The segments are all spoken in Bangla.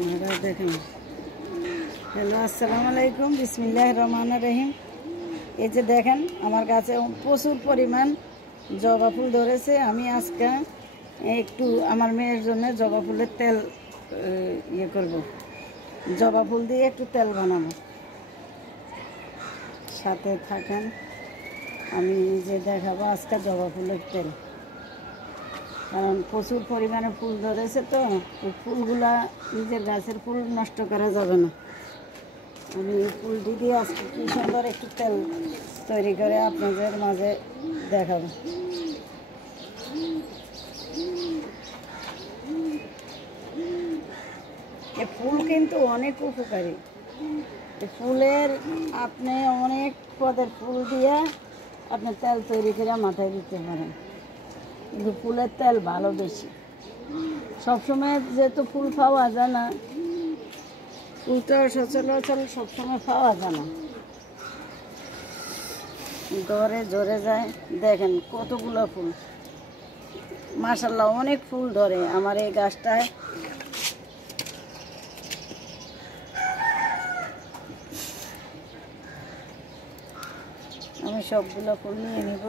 আপনারা দেখেন। হ্যালো, আসসালামু আলাইকুম, বিসমিল্লাহির রহমানির রহিম। এই যে দেখেন আমার কাছে প্রচুর পরিমাণ জবা ফুল ধরেছে। আমি আজকে একটু আমার মেয়ের জন্য জবা ফুলের তেল করব। জবা ফুল দিয়ে একটু তেল বানাবো, সাথে থাকেন। আমি যে দেখাবো আজকে জবা ফুলের তেল, কারণ প্রচুর পরিমাণে ফুল ধরেছে, তো ওই ফুলগুলা নিজের গাছের ফুল নষ্ট করা যাবে না। আমি এই ফুলটি দিয়ে আজকে কী সুন্দর একটু তেল তৈরি করে আপনাদের মাঝে দেখাবো। এই ফুল কিন্তু অনেক উপকারী। এই ফুলের আপনি অনেক পদের ফুল দিয়ে আপনি তেল তৈরি করে মাথায় দিতে পারেন, কিন্তু ফুলের তেল ভালো বেশি। সবসময় যেহেতু ফুল পাওয়া যায় না, ফুলটা সচরাচর সবসময় পাওয়া যায় না, ধরে ঝরে যায়। দেখেন কতগুলো ফুল, মাশাআল্লাহ অনেক ফুল ধরে আমার এই গাছটায়। আমি সবগুলো ফুল নিয়ে নিব।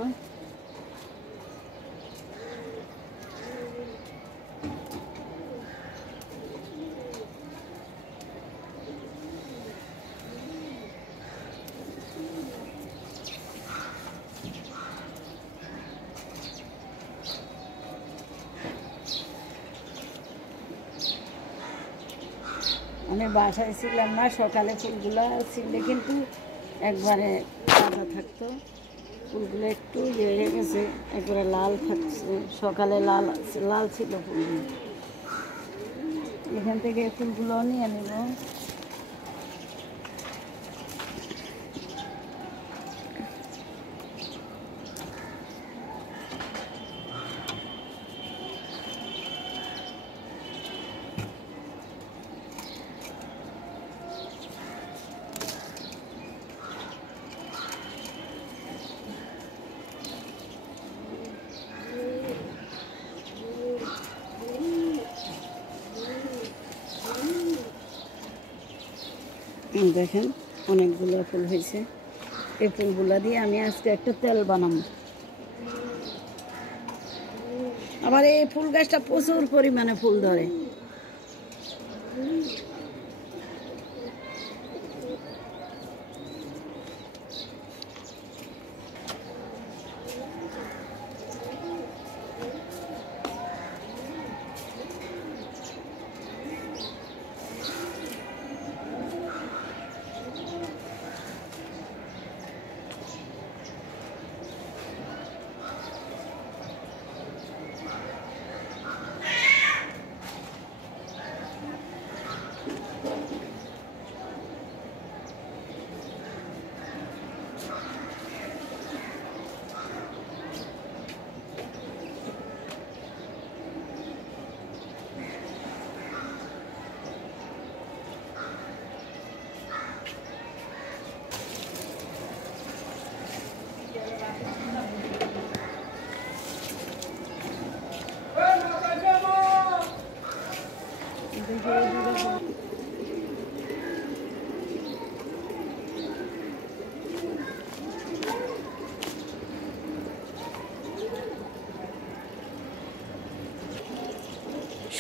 আমি বাসায় ছিলাম না, সকালে ফুলগুলো ছিলে কিন্তু একবারে তাজা থাকতো। ফুলগুলো একটু ইয়ে হয়ে গেছে, একবারে লাল থাকছে। সকালে লাল লাল ছিল ফুলগুলো। এখান থেকে ফুলগুলো নিয়ে নেব। দেখেন অনেকগুলো ফুল হয়েছে। এই ফুলগুলা দিয়ে আমি আজকে একটা তেল বানাবো। আবার এই ফুল গাছটা প্রচুর পরিমাণে ফুল ধরে।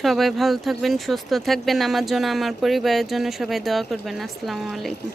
সবাই ভালো থাকবেন, সুস্থ থাকবেন। আমার জন্য, আমার পরিবারের জন্য সবাই দোয়া করবেন। আসসালামু আলাইকুম।